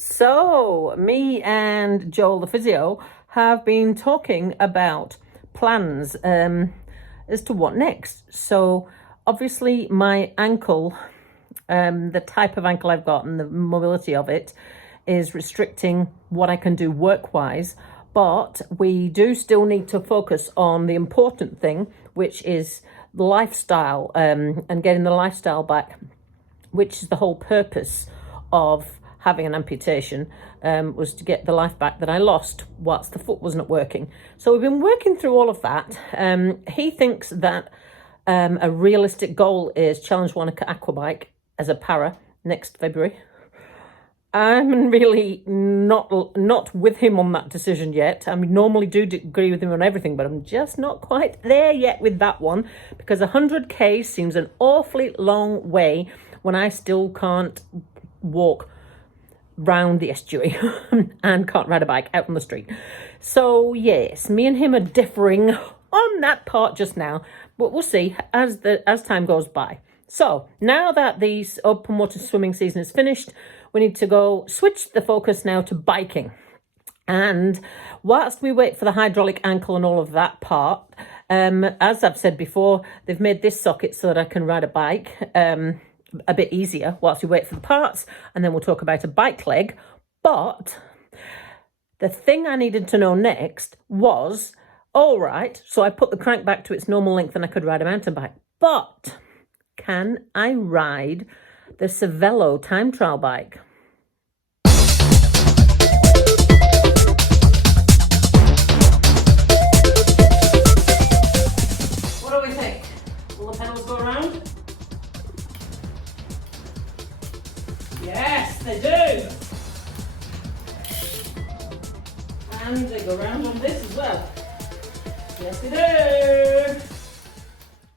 So, me and Joel, the physio, have been talking about plans as to what next. So, obviously, my ankle, the type of ankle I've got and the mobility of it is restricting what I can do work-wise. But we do still need to focus on the important thing, which is the lifestyle and getting the lifestyle back, which is the whole purpose of having an amputation, was to get the life back that I lost whilst the foot wasn't working. So we've been working through all of that. He thinks that a realistic goal is Challenge One Aquabike as a para next February. I'm really not with him on that decision yet. I mean, normally do agree with him on everything, but I'm just not quite there yet with that one, because 100k seems an awfully long way when I still can't walk round the estuary and can't ride a bike out on the street. So yes, me and him are differing on that part just now, but we'll see as time goes by. So now that the open water swimming season is finished, we need to go switch the focus now to biking. And whilst we wait for the hydraulic ankle and all of that part, as I've said before, they've made this socket so that I can ride a bike a bit easier whilst we wait for the parts, and then we'll talk about a bike leg. But the thing I needed to know next was, all right, so I put the crank back to its normal length and I could ride a mountain bike, but can I ride the Cervelo time trial bike? What do we think? Will the pedals go around? Yes, they do. And they go round on this as well. Yes, they do.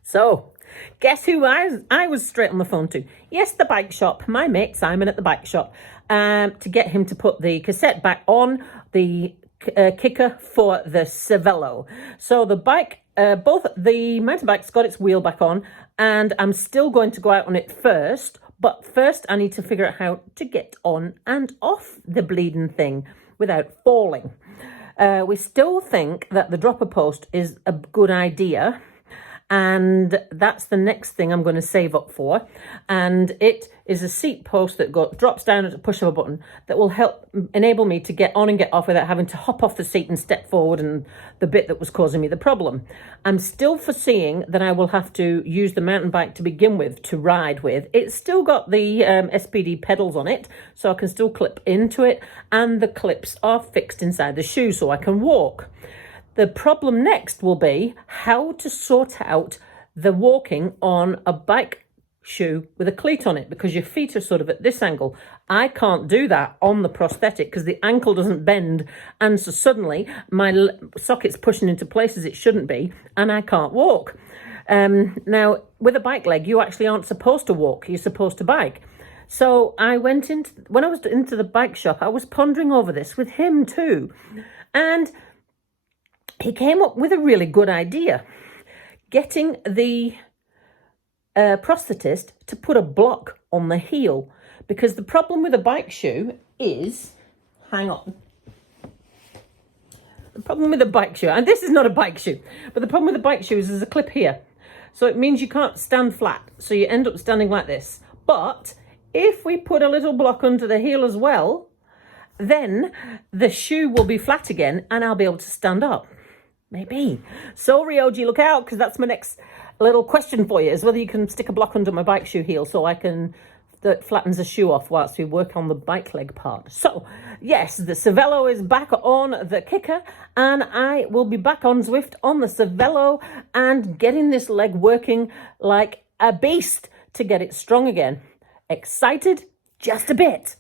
So, guess who I was straight on the phone to? Yes, the bike shop. My mate Simon at the bike shop, to get him to put the cassette back on the kicker for the Cervelo. So the bike, both the mountain bike's got its wheel back on, and I'm still going to go out on it first. But first, I need to figure out how to get on and off the bleeding thing without falling. We still think that the dropper post is a good idea, and that's the next thing I'm going to save up for. And it is a seat post that drops down at a push of a button that will help enable me to get on and get off without having to hop off the seat and step forward and the bit that was causing me the problem. I'm still foreseeing that I will have to use the mountain bike to begin with to ride with. It's still got the SPD pedals on it, so I can still clip into it, and the clips are fixed inside the shoe so I can walk. The problem next will be how to sort out the walking on a bike shoe with a cleat on it, because your feet are sort of at this angle. I can't do that on the prosthetic because the ankle doesn't bend, and so suddenly my socket's pushing into places it shouldn't be and I can't walk. Now, with a bike leg, you actually aren't supposed to walk, you're supposed to bike. So when I was into the bike shop, I was pondering over this with him too, and he came up with a really good idea: getting the prosthetist to put a block on the heel, because the problem with a bike shoe is, hang on, the problem with a bike shoe, and this is not a bike shoe, but the problem with a bike shoe is there's a clip here, so it means you can't stand flat, so you end up standing like this. But if we put a little block under the heel as well, then the shoe will be flat again and I'll be able to stand up. Maybe. So Ryoji, look out, because that's my next little question for you, is whether you can stick a block under my bike shoe heel so I can, that flattens the shoe off whilst we work on the bike leg part. So yes, the Cervelo is back on the kicker, and I will be back on Zwift on the Cervelo and getting this leg working like a beast to get it strong again. Excited? Just a bit.